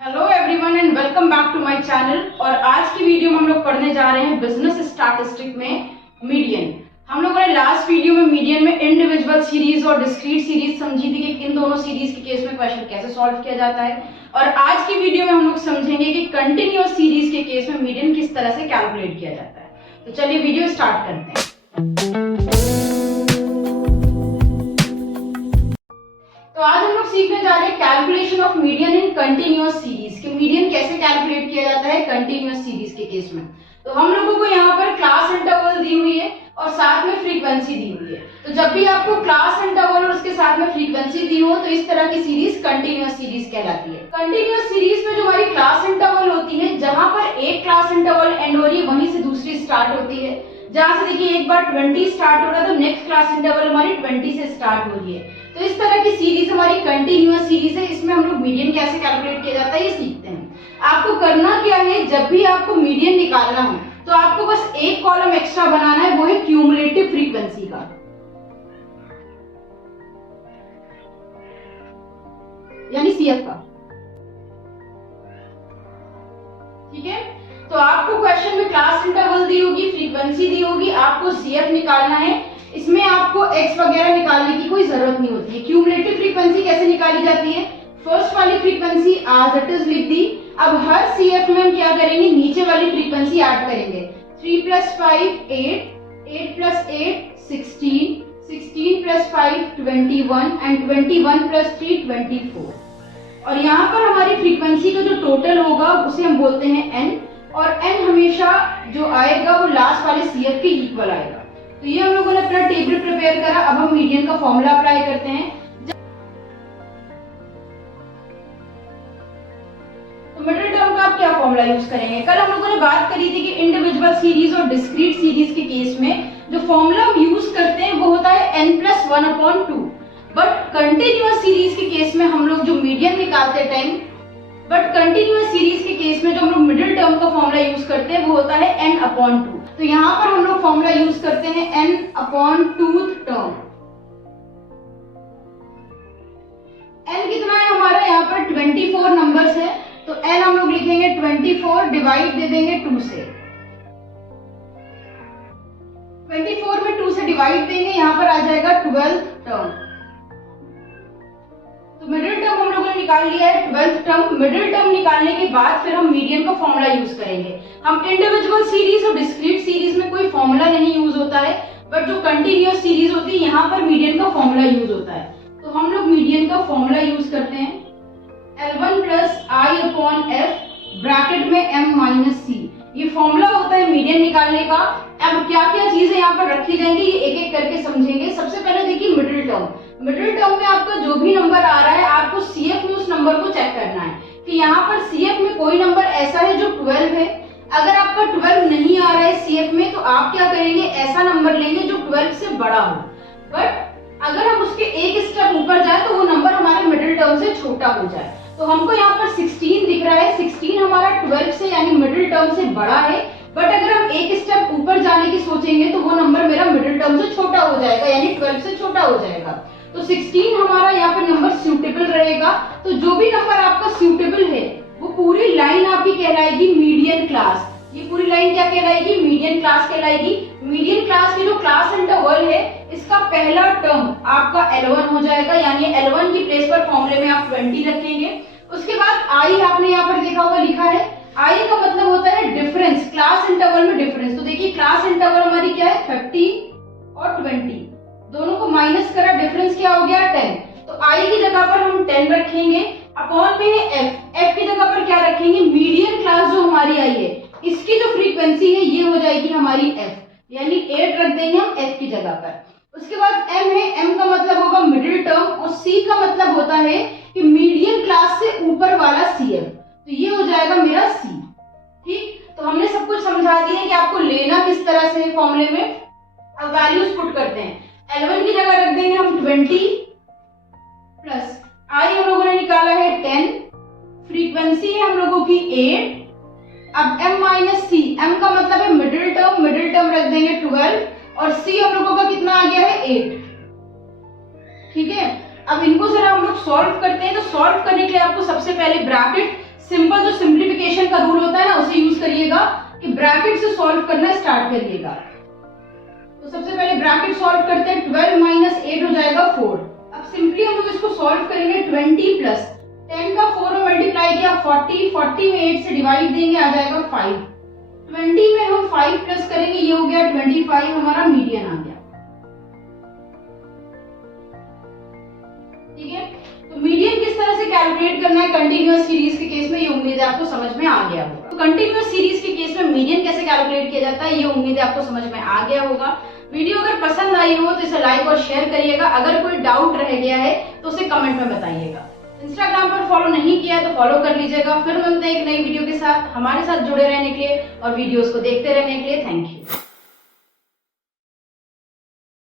Hello everyone and welcome back to my channel. और आज की वीडियो में हम लोग पढ़ने जा रहे हैं बिजनेस स्टैटिस्टिक में मीडियन। हम लोगों ने लास्ट वीडियो में मीडियन में इंडिविजुअल सीरीज और डिस्क्रीट सीरीज समझी थी कि इन दोनों सीरीज के केस में क्वेश्चन कैसे सॉल्व किया जाता है। और आज की वीडियो में हम लोग समझेंगे कि कंटिन्यूअस सीरीज के केस में मीडियन किस तरह से कैलकुलेट किया जाता है। तो चलिए वीडियो स्टार्ट करते हैं। तो आज हम लोग सीखने जा रहे हैं calculation of median in continuous series कि मीडियन कैसे कैलकुलेट किया जाता है कंटिन्यूअस सीरीज के केस में। तो हम लोगों को यहाँ पर क्लास इंटरवल दी हुई है और साथ में फ्रीक्वेंसी दी हुई है। तो जब भी आपको क्लास इंटरवल और उसके साथ में फ्रीक्वेंसी दी हो तो इस तरह की सीरीज कंटिन्यूअस सीरीज कहलाती है। कंटिन्यूअस सीरीज में जो हमारी क्लास इंटरवल होती है, जहां पर एक क्लास इंटरवल एंड हो रही है वहीं से दूसरी स्टार्ट होती है। जहां से देखिए एक बार 20 स्टार्ट हो रहा है तो नेक्स्ट क्लास इंटरवल हमारी 20 से स्टार्ट हो रही है। तो इस तरह की सीरीज हमारी कंटिन्यूअस सीरीज है। इसमें हम लोग मीडियन कैसे कैलकुलेट किया जाता है ये सीखते हैं। आपको करना क्या है, जब भी आपको मीडियन निकालना हो तो आपको बस एक कॉलम एक्स्ट्रा बनाना है, वो है क्यूमुलेटिव फ्रीक्वेंसी का। यानी सीएफ का। ठीक है, तो आपको क्वेश्चन में क्लास इंटरवल दी होगी, फ्रीक्वेंसी दी होगी, आपको सीएफ निकालना है। इसमें आपको एक्स वगैरह निकालने की कोई जरूरत नहीं होती है। क्यूमुलेटिव फ्रीक्वेंसी कैसे निकाली जाती है, फर्स्ट वाली फ्रीक्वेंसी एज इट इज लिख दी। अब हर सीएफ में हम क्या करेंगे, नीचे वाली फ्रीक्वेंसी ऐड करेंगे। 3 + 5 8, 8 + 8 16, 16 + 5 21 एंड 21 + 3 24। और यहाँ पर हमारी फ्रीक्वेंसी का जो टोटल होगा उसे हम बोलते हैं एन, और एन हमेशा जो आएगा वो लास्ट वाले सीएफ के इक्वल आएगा। तो ये हम लोगों ने अपना टेबल प्रिपेयर करा। अब हम मीडियन का फॉर्मूला अप्लाई करते हैं। तो मिडिल टर्म का आप क्या फॉर्मूला यूज करेंगे, कल हम लोगों ने बात करी थी कि इंडिविजुअल सीरीज और डिस्क्रीट सीरीज के केस में जो फॉर्मूला हम यूज करते हैं वो होता है n+1/2। बट कंटिन्यूअस सीरीज के केस में हम लोग जो मीडियन निकालते टाइम कंटिन्यूअस सीरीज के केस में जो हम लोग मिडिल टर्म का फॉर्मूला यूज करते हैं वो होता है n/2। तो यहाँ पर हम लोग फॉर्मूला यूज करते हैं n/2 टर्म। n कितना है हमारा, यहाँ पर 24 नंबर्स है तो n हम लोग लिखेंगे 24, डिवाइड दे देंगे 2 से। 24 में 2 से डिवाइड देंगे, यहाँ पर आ जाएगा 12 टर्म। तो मिडिल टर्म हम लोगों ने निकाल लिया है 12th टर्म। मिडिल टर्म निकालने के बाद फिर हम मीडियन का फॉर्मूला यूज करेंगे। हम इंडिविजुअल सीरीज और डिस्क्रीट सीरीज में कोई फॉर्मूला नहीं यूज होता है, बट जो कंटिन्यूअस सीरीज होती है यहाँ पर मीडियन का फॉर्मूला यूज होता है। तो हम लोग मीडियन का फॉर्मूला यूज करते हैं L1 + I/F ब्रैकेट में m-c। ये फॉर्मूला होता है मीडियन निकालने का। अब क्या क्या चीजें यहाँ पर रखी जाएंगी ये एक एक करके समझेंगे। सबसे पहले देखिए मिडिल टर्म। मिडिल टर्म में आपका जो भी नंबर आ रहा है आपको सीएफ में उस नंबर को चेक करना है कि यहाँ पर सीएफ में कोई नंबर ऐसा है जो 12 है। अगर आपका 12 नहीं आ रहा है सीएफ में तो आप क्या करेंगे, ऐसा नंबर लेंगे जो 12 से बड़ा हो। बट अगर हम उसके एक स्टेप ऊपर जाए तो वो नंबर हमारे मिडिल टर्म से छोटा हो जाए। तो हमको यहाँ पर 16 दिख रहा है। 16 हमारा 12 से यानी मिडिल टर्म से बड़ा है। बट अगर हम एक स्टेप ऊपर जाने की सोचेंगे तो वो नंबर मेरा मिडिल टर्म से छोटा हो जाएगा, यानी 12 से छोटा हो जाएगा। तो 16 हमारा यहाँ पर नंबर सूटेबल रहेगा। तो जो भी नंबर आपका सूटेबल है वो पूरी लाइन आपकी कहलाएगी मीडियन क्लास। ये पूरी लाइन क्या कहलाएगी, मीडियन क्लास कहलाएगी। मीडियन क्लास की जो क्लास इंटरवल है इसका पहला टर्म आपका L1 हो जाएगा, यानी L1 की प्लेस पर फॉर्मूले में आप 20 रखेंगे। उसके बाद I आपने यहाँ पर देखा हुआ लिखा है। I का मतलब होता है डिफरेंस, क्लास इंटरवल में डिफरेंस। तो देखिए क्लास इंटरवल हमारी क्या है, 30 और 20, दोनों को माइनस करा, डिफरेंस क्या हो गया 10। तो I की जगह पर हम 10 रखेंगे। अपॉन में है F की जगह पर क्या रखेंगे, मीडियन क्लास जो हमारी आई है इसकी जो फ्रीक्वेंसी है ये हो जाएगी हमारी F, यानी 8 रख देंगे हम F की जगह पर। उसके बाद M है, M का मतलब होगा मिडिल टर्म, और C का मतलब होता है कि मीडियन क्लास से ऊपर वाला CF। तो ये हो जाएगा मेरा C। ठीक, तो हमने सब कुछ समझा दिया कि आपको लेना किस तरह से फॉर्मूले में। अब वैल्यूज पुट करते हैं। L1 की जगह रख देंगे हम 20 प्लस I हम लोगों ने निकाला है 10, फ्रीक्वेंसी है हम लोगों की 8। अब m-c, m का मतलब है मिडिल टर्म, मिडिल टर्म रख देंगे 12, और c हम लोगों का कितना आ गया है 8। ठीक है, अब इनको जरा हम लोग सॉल्व करते हैं। तो सॉल्व करने के लिए आपको सबसे पहले ब्रैकेट सिंपल जो सिंप्लीफिकेशन का रूल होता है ना उसे यूज करिएगा कि ब्रैकेट से सॉल्व करना स्टार्ट करिएगा। तो सबसे पहले ब्रैकेट सॉल्व करते हैं, 12 माइनस 8 हो जाएगा 4। अब सिंपली हम लोग इसको सॉल्व करेंगे, 20 प्लस 10 का 4 में मल्टीप्लाई किया 40, 40 में 8 से डिवाइड देंगे आ जाएगा 5, 20 में हम 5 प्लस करेंगे, ये हो गया 25, हमारा मीडियन आ गया। ठीक है, तो मीडियन किस तरह से कैलकुलेट करना है कंटिन्यूअस सीरीज के केस में, ये उम्मीद है आपको समझ में आ गया होगा। तो कंटिन्यूअस सीरीज के केस में मीडियन कैसे कैलकुलेट किया जाता है, ये उम्मीद है आपको समझ में आ गया होगा। वीडियो अगर पसंद आई हो तो इसे लाइक और शेयर करिएगा। अगर कोई डाउट रह गया है तो उसे कमेंट में बताइएगा। इंस्टाग्राम पर फॉलो नहीं किया है तो फॉलो कर लीजिएगा। फिर मिलते हैं एक नई वीडियो के साथ। हमारे साथ जुड़े रहने के लिए और वीडियोस को देखते रहने के लिए थैंक यू।